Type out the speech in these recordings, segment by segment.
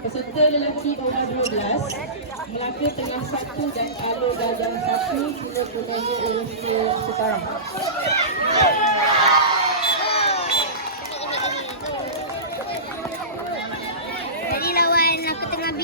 Peserta lelaki bawah 12 Melaka tengah 1 dan alur gajah 1 sila gunanya ilmu sekarang. Jadi lawan Melaka tengah B.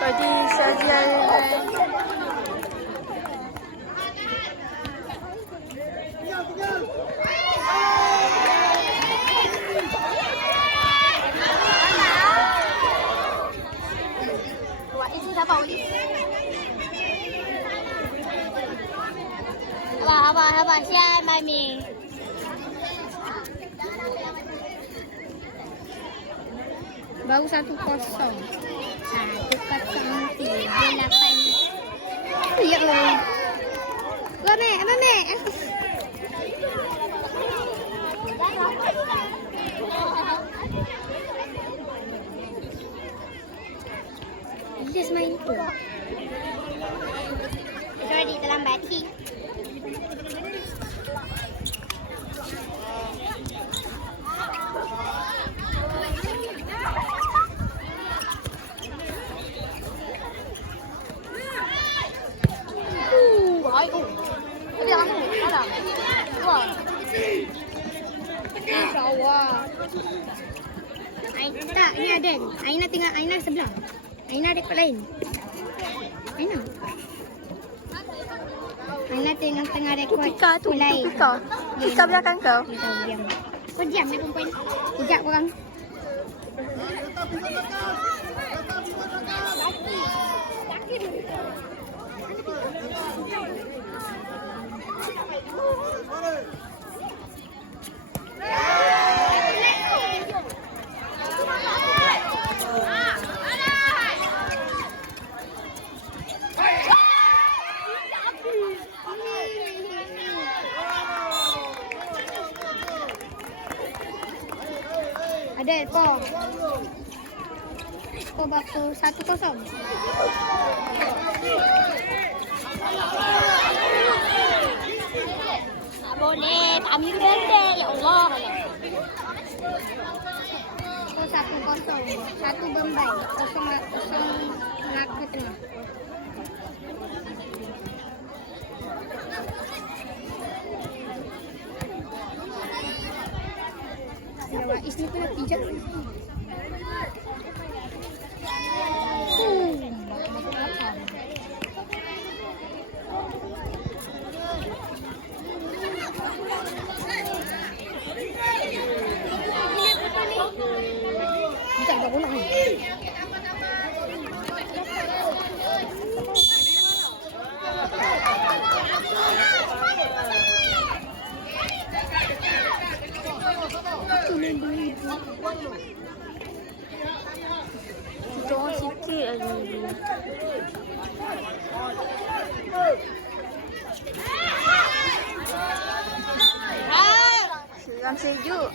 Tadi saja. Abang, siap Mami. Baru 1-0. 1-0 3-8. Ya Allah. Mami. Just main tu. Sorry, terlambat. Tak, ni ada. Aina tengah, Aina sebelah. Aina dekat lain. Aina tengah rekod. Pika tu, Pika. Pika belakang kau. Diam. Kau diam ya perempuan. Kejap korang. Ada skor. Skor berapa? 1-0. Tak boleh. Amir berdek. Ya Allah. Skor 1-0. 1 Bembai. 0 Melaka Tengah. Wais ni pun nak pijak. Tak ada guna ni. Jangan sikit aja. Siram sejuk.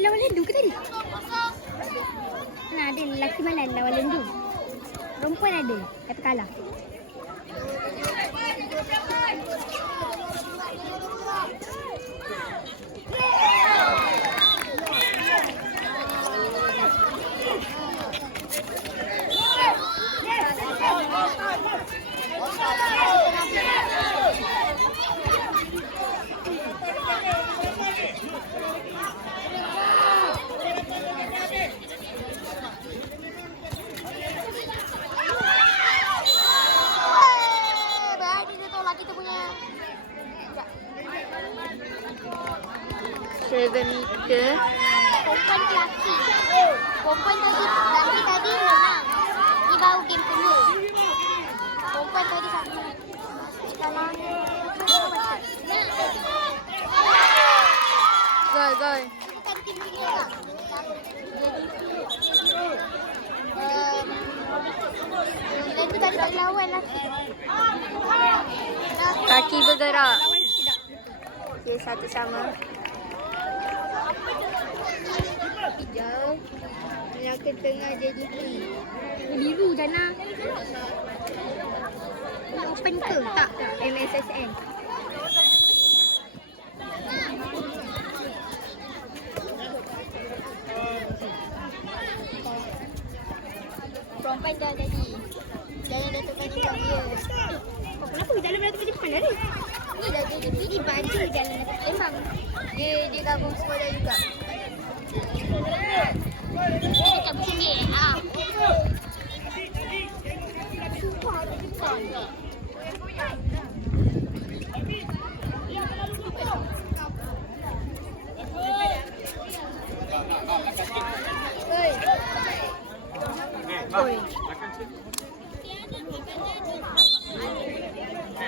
lawan lendu ke tadi? Mana ada lelaki malam lawan lendu? Perempuan ada, tapi kalah. Seven meter. Perempuan ke lelaki? Perempuan tadi, lelaki tadi menang. Ni baru game kedua. Perempuan tadi satu. Gol. Bukan tim dia tak? Lendu tadi tak lawan lelaki. Kaki bergerak. Lawan tidak. Okey, satu sama. Hijau. Lelaki tengah jadi biru Jana. Open ke? Tak. MSSN. Perempuan dah tadi. Jangan datangkan juga dia. Kenapa dalam datang ke depan tadi? Ni dah dia pilih baju dalam datang. Memang dia gabung sekolah juga. Dia dekat sini.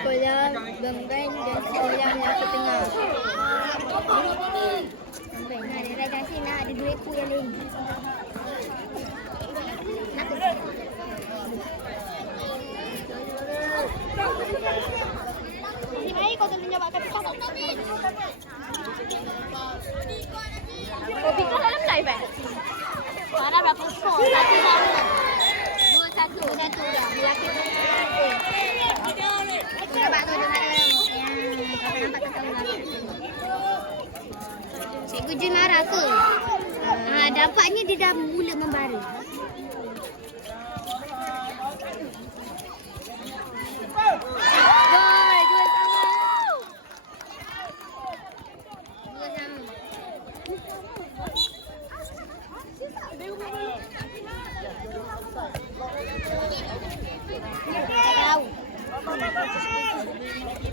Sekolah Benggan dan sekolah Melaka Tengah. Benggan ada raja sini ada 2 ekor yang lain. Ni baik kau tolong jawab kata tak. Kau fikir dalam live eh? Mana berapa skor? 1-1. 2-1 dah. Melaka Tengah. Nampak tu dia ada. Nampak tak tahu lah. Cikgu Jun marah ke? Dampaknya dia dah mula membara.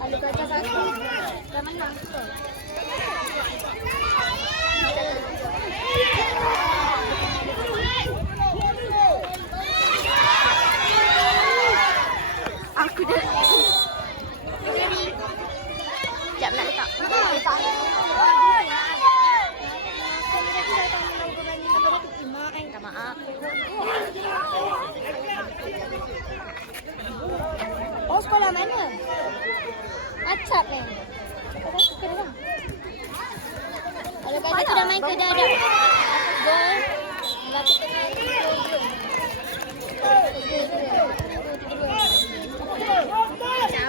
Kalau kata satu, dah menang ke? Aku dah. Sekejap nak letak. Minta maaf. Oh, sekolah mana? Acap ni. Kalau kata tu dah main ke dah ada. Gol. Melaka Tengah gol.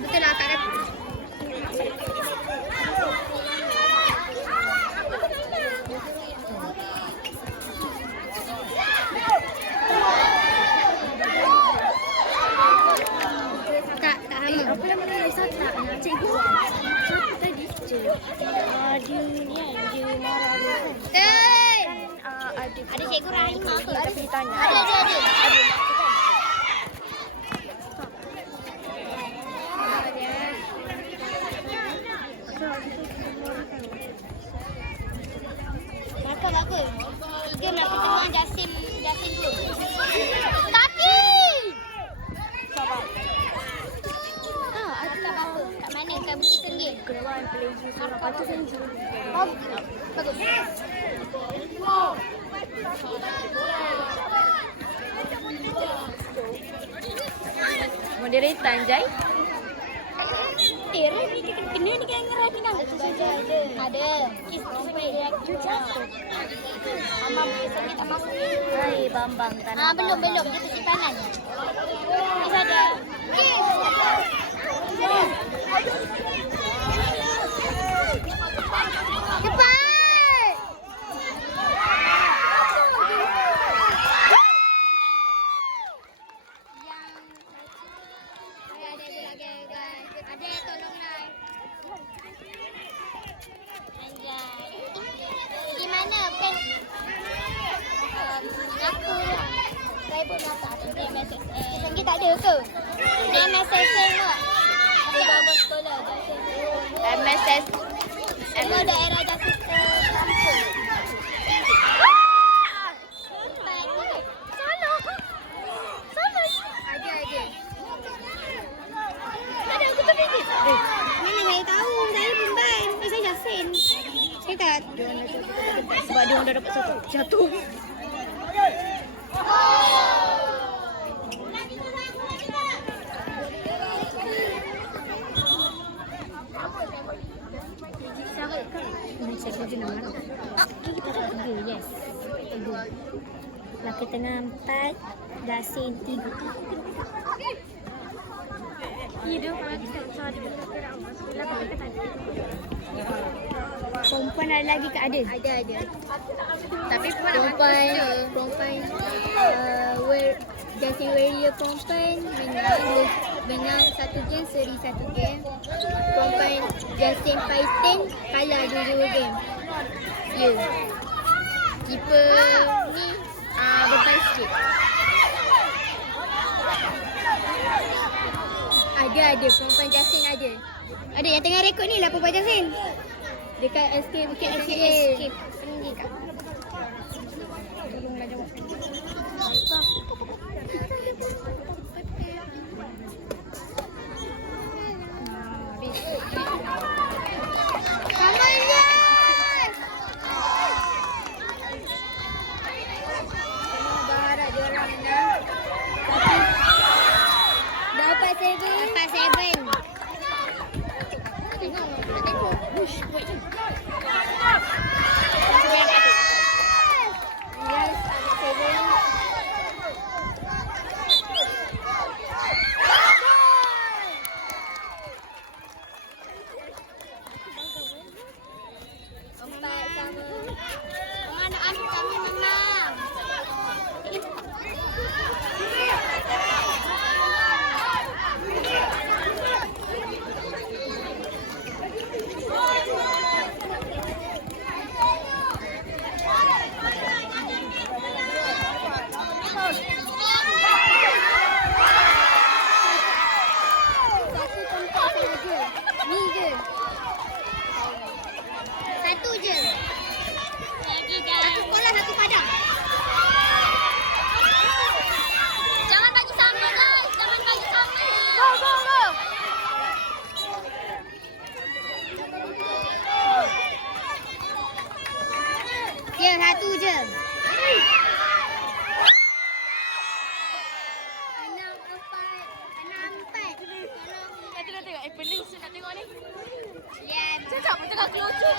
Betul lah Kak. Apa nama dia? Sata. Cikgu. Siapa tadi? Dia marah dia. Ada cikgu Rahimah ke? Tapi ditanya. Ada. Bagus. 3 Melaka Tengah Jasin 2. Tapi kat mana? Kat Bukit Tenggir. Keluar pelaju surah patut senju. Bagus. Moderator Anjay. Rai ni kena ni kan ngerah ni kan. Belajar ada. Ada. Kiss Mama besoknya tak masuk. Hai, Bambang. Belum. Dia tu simpanan. Kiss ada. Kiss. Cepat. Ada tolonglah. Anjay. Gimana pen? Aku lah. Saya pun nak dia mesej. Senggi tak ada ke? Dia mesej tak? Ada bawa sekolah. MSS. Sekolah daerah Justice Kampung. Mana saya tahu, saya pemban. Saya Jasin. Saya tak. Sebab dia orang dah dapat satu. Jatuh. Saya kerja nama mana? Kita dah 3, yes. 3. Laki tengah 4, Dasin 3. Perempuan ada lagi ke ada? Ada. Tapi Perempuan Justin Warrior perempuan menang 1 game, seri 1 game. Perempuan Justin Python kalah 2 game. Ya. Keeper ni beban sikit. Ada perempuan Justin ada. Ada yang tengah rekod ni lah perempuan Justin. Dekat escape, Bukit Escape. Tinggi kat. tolonglah jawab. Dapat 7. Yes, 7. Empat sama. Anak-anak kami menang. Satu je. Satu bola, satu padang. Jangan bagi sama guys. Jangan bagi sama. Go. Ya, satu je. 6-4. Tengok. Pening nak tengok ni. Ya, Cakap pun tengah kelucu.